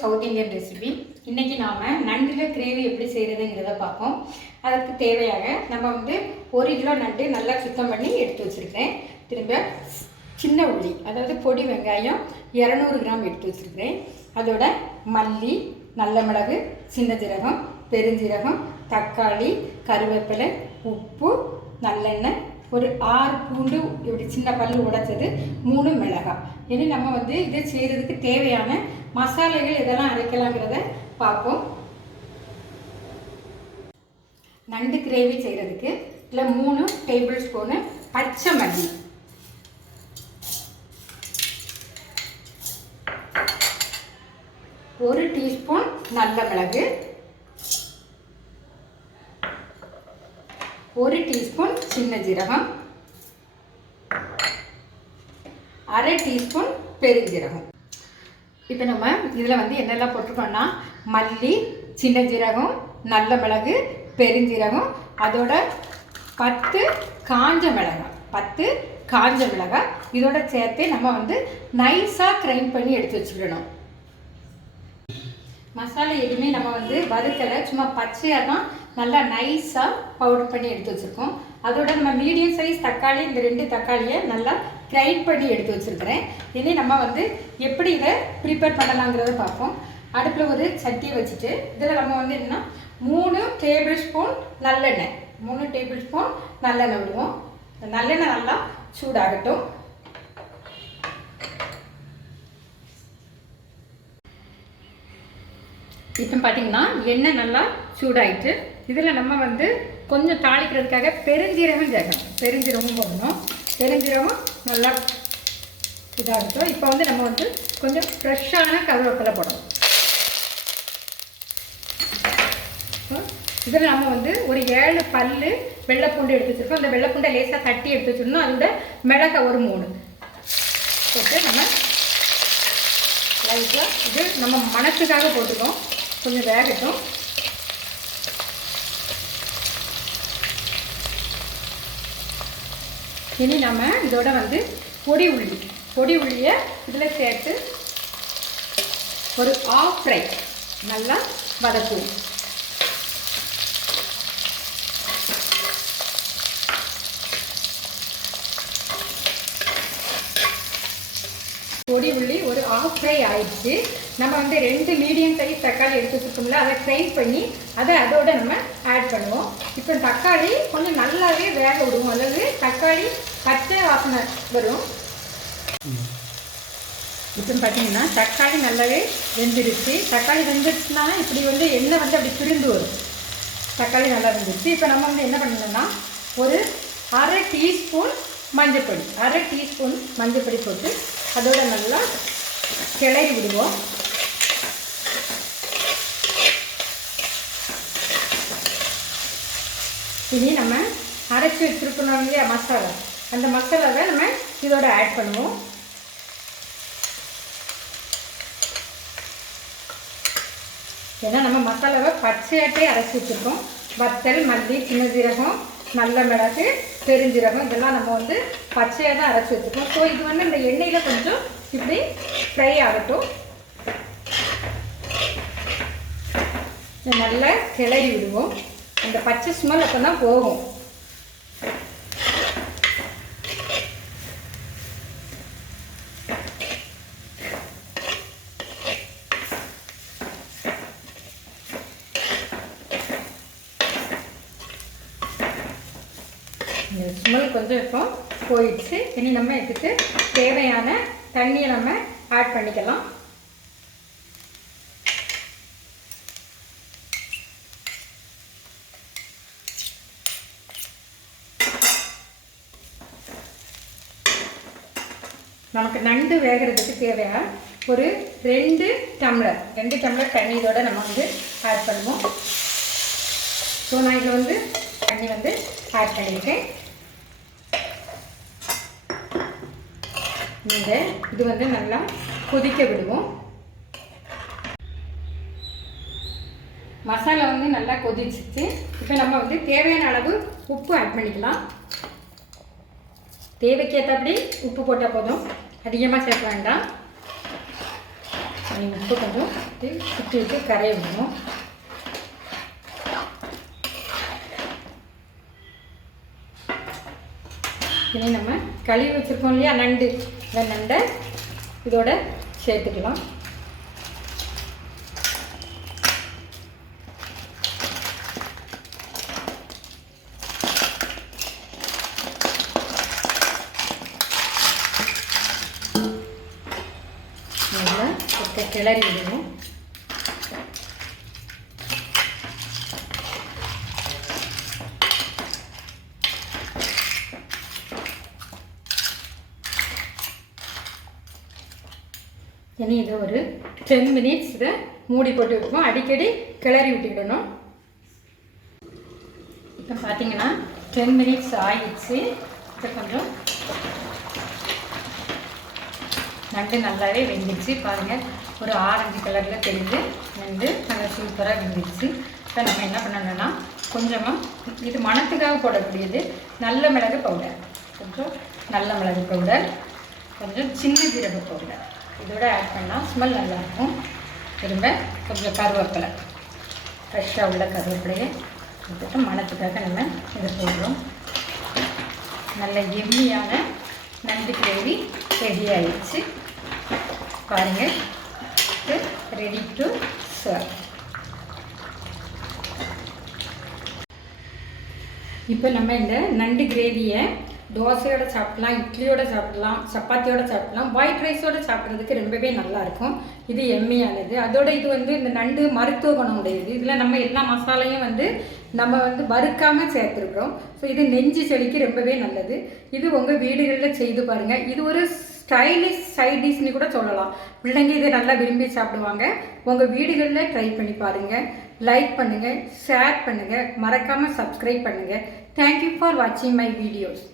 South Indian recipe. இன்றைக்கி நாம் நண்டில் gravy எப்படி செய்கிறதுங்கிறத பார்ப்போம். அதுக்கு தேவையாக நம்ம வந்து 1 கிலோ நண்டு நல்லா சுத்தம் பண்ணி எடுத்து வச்சுருக்கேன். திரும்ப சின்ன உள்ளி, அதாவது பொடி வெங்காயம் 200 கிராம் எடுத்து வச்சுருக்கிறேன். அதோட மல்லி, நல்ல மிளகு, சின்ன ஜீரகம், பெருஞ்சீரகம், தக்காளி, கருவேப்பிலை, உப்பு, நல்லெண்ணெய், ஒரு 6 பூண்டு இப்படி சின்ன பல்லு உடைச்சது, 3 மிளகாய். இனி நம்ம வந்து இதை செய்கிறதுக்கு தேவையான மசாலைகள் இதெல்லாம் அரைக்கலாங்கிறத பார்ப்போம். நண்டு கிரேவி செய்கிறதுக்கு இதில் 3 டேபிள் ஸ்பூனு பச்சை மல்லி, 1 டீஸ்பூன் நல்ல மிளகு, 1 டீஸ்பூன் சின்ன ஜீரகம், 1/2 டீஸ்பூன் பெருஞ்சீரகம். இப்போ நம்ம இதில் வந்து என்னெல்லாம் போட்டிருக்கோம்னா மல்லி, சின்ன ஜீரகம், நல்ல மிளகு, பெருஞ்சீரகம், அதோட 10 காஞ்ச மிளகாய் இதோட சேர்த்து நம்ம வந்து நைஸாக கிரைண்ட் பண்ணி எடுத்து வச்சுக்கிடணும். மசாலா எதுவுமே நம்ம வந்து வறுக்கலை, சும்மா பச்சையாக தான் நல்லா நைஸாக பவுடர் பண்ணி எடுத்து வச்சுருக்கோம். அதோட நம்ம மீடியம் சைஸ் தக்காளி, இந்த 2 தக்காளியை நல்லா கிரைண்ட் பண்ணி எடுத்து வச்சுருக்கிறேன். இனி நம்ம வந்து எப்படி இதை ப்ரிப்பேர் பண்ணலாங்கிறத பார்ப்போம். அடுப்பில் ஒரு சட்டியை வச்சுட்டு இதில் நம்ம வந்து என்னென்னா 3 டேபிள் ஸ்பூன் நல்லெண்ணெய் விடுவோம். நல்லெண்ணெய் நல்லா சூடாகட்டும். இப்போ பார்த்தீங்கன்னா எண்ணெய் நல்லா சூடாயிட்டு இதில் நம்ம வந்து கொஞ்சம் தாளிக்கிறதுக்காக பெருஞ்சீரகம் சேர்க்கணும். பெருஞ்சீரகம் போடணும். பெருஞ்சீரகம் நல்லா இதாகட்டும். இப்போ வந்து நம்ம வந்து கொஞ்சம் ஃப்ரெஷ்ஷான கருவேப்பிலை போடணும். இதில் நம்ம வந்து ஒரு 7 பல்லு வெள்ளைப்பூண்டு எடுத்து வச்சுருக்கோம். அந்த வெள்ளைப்பூண்டை லேசாக தட்டி எடுத்து வச்சுருந்தோம். அதோட மிளகாய் ஒரு 3 போட்டு நம்ம லைட்டாக இது நம்ம மணத்துக்காக போட்டுக்கோம். கொஞ்சம் வேகட்டும். இனி நம்ம இதோட வந்து பொடி உள்ளியை இதில் சேர்த்து ஒரு ஆஃப் ஃப்ரை நல்லா வதக்குவோம். பொடி உள்ளி ஒரு ஆஃப் ஃப்ரை ஆயிடுச்சு. நம்ம வந்து 2 மீடியம் சைஸ் தக்காளி எடுத்து வச்சுருக்கோம்ல, அதை கிரைண்ட் பண்ணி அதோட நம்ம ஆட் பண்ணுவோம். இப்போ தக்காளி கொஞ்சம் நல்லாவே வேக விடுவோம். அதாவது தக்காளி பச்சை வாசனை வரும். இப்போ பார்த்தீங்கன்னா தக்காளி நல்லாவே வெந்துருச்சு. தக்காளி வெந்துருச்சுன்னா இப்படி வந்து எண்ணெய் வந்து அப்படி பிரிந்து வரும். தக்காளி நல்லா வெந்துருச்சு. இப்போ நம்ம வந்து என்ன பண்ணணும்னா ஒரு 1/2 டீஸ்பூன் மஞ்சப்பொடி போட்டு அதோட நல்லா கிளறி விடுவோம். இனி நம்ம அரைச்சி வச்சுருக்கணும் இல்லையா மசாலா, அந்த மசாலாவை நம்ம இதோட ஆட் பண்ணுவோம். ஏன்னா நம்ம மசாலாவை பச்சையாட்டே அரைச்சி வச்சுருக்கோம். வத்தல், மல்லி, சின்ன ஜீரகம், நல்ல மிளகு, பெருஞ்சீரகம் இதெல்லாம் நம்ம வந்து பச்சையாக தான் அரைச்சி வச்சுருக்கோம். ஸோ இது வந்து இந்த எண்ணெயில் கொஞ்சம் இப்படி ஃப்ரை ஆகட்டும். நல்லா கிளறி விடுவோம். அந்த பச்சை ஸ்மெல் அப்போ தான் போகும். இந்த ஸ்மெல் கொஞ்சம் இப்போ போயிடுச்சு. இனி நம்ம இதுக்கு தேவையான தண்ணியை நம்ம ஆட் பண்ணிக்கலாம். நமக்கு நண்டு வேகிறதுக்கு தேவையான ஒரு 2 டம்ளர் தண்ணி இதோட நம்ம வந்து ஆட் பண்ணுவோம். ஸோ நான் இதில் வந்து தண்ணி வந்து ஆட் பண்ணியிருக்கேன். இது வந்து நல்லா கொதிக்க விடுவோம். மசாலா வந்து நல்லா கொதிச்சிச்சு. இப்போ நம்ம வந்து தேவையான அளவு உப்பு ஆட் பண்ணிக்கலாம். தேவைக்கேற்றபடி உப்பு போட்டால் போதும், அதிகமாக சேர்க்க வேண்டாம். உப்பு கொஞ்சம் சுற்றி விட்டு கரைய விடணும். இனி நம்ம கழுவி வச்சுருக்கோம் இல்லையா நண்டு, இந்த நண்டை இதோட சேர்த்துக்கலாம். நல்லா கிளறி விடணும். இனி இதை ஒரு 10 மினிட்ஸ் இதை மூடி போட்டு வைப்போம். அடிக்கடி கிளறி விட்டுக்கிடணும். இப்போ பார்த்தீங்கன்னா 10 மினிட்ஸ் ஆகிடுச்சு. இப்போ கொஞ்சம் நண்டு நல்லாவே வெந்துடுச்சு. பாருங்கள், ஒரு ஆரஞ்சு கலரில் தெரிஞ்சு நண்டு நல்லா சூப்பராக வெந்துடுச்சு. இப்போ நம்ம என்ன பண்ணணும்னா கொஞ்சமாக இது மணத்துக்காக போடக்கூடியது நல்ல மிளகு பவுடர், கொஞ்சம் நல்ல மிளகு பவுடர், கொஞ்சம் சின்ன ஜீரக பவுடர் இதோட ஆட் பண்ணால் ஸ்மெல் நல்லாயிருக்கும். திரும்ப கொஞ்சம் கருவேப்பிலை, ஃப்ரெஷ்ஷாக உள்ள கருவேப்பிலையை கொடுத்துட்டு மணத்துக்காக நம்ம இதை போடுறோம். நல்ல எம்மியான நண்டு கிரேவி ரெடி ஆகிடுச்சு. பாருங்கள், ரெடி டு சர்வ். இப்போ நம்ம இந்த நண்டு கிரேவியை தோசையோட சாப்பிட்லாம், இட்லியோட சாப்பிட்லாம், சப்பாத்தியோட சாப்பிட்லாம், ஒயிட் ரைஸோடு சாப்பிட்றதுக்கு ரொம்பவே நல்லாயிருக்கும். இது எம்மியானது. அதோட இது இந்த நண்டு மருத்துவ குணம் உடையது. இதில் நம்ம எல்லா மசாலையும் நம்ம வறுக்காமல் சேர்த்துருக்குறோம். ஸோ இது நெஞ்சு செடிக்கு ரொம்பவே நல்லது. இது உங்கள் வீடுகளில் செய்து பாருங்கள். இது ஒரு ஸ்டைலிஷ் சைட் டிஷ்னு கூட சொல்லலாம். பிள்ளைங்க இதை நல்லா விரும்பி சாப்பிடுவாங்க. உங்கள் வீடுகளில் ட்ரை பண்ணி பாருங்கள். லைக் பண்ணுங்கள், ஷேர் பண்ணுங்கள், மறக்காமல் சப்ஸ்கிரைப் பண்ணுங்கள். தேங்க்யூ ஃபார் வாட்சிங் மை வீடியோஸ்.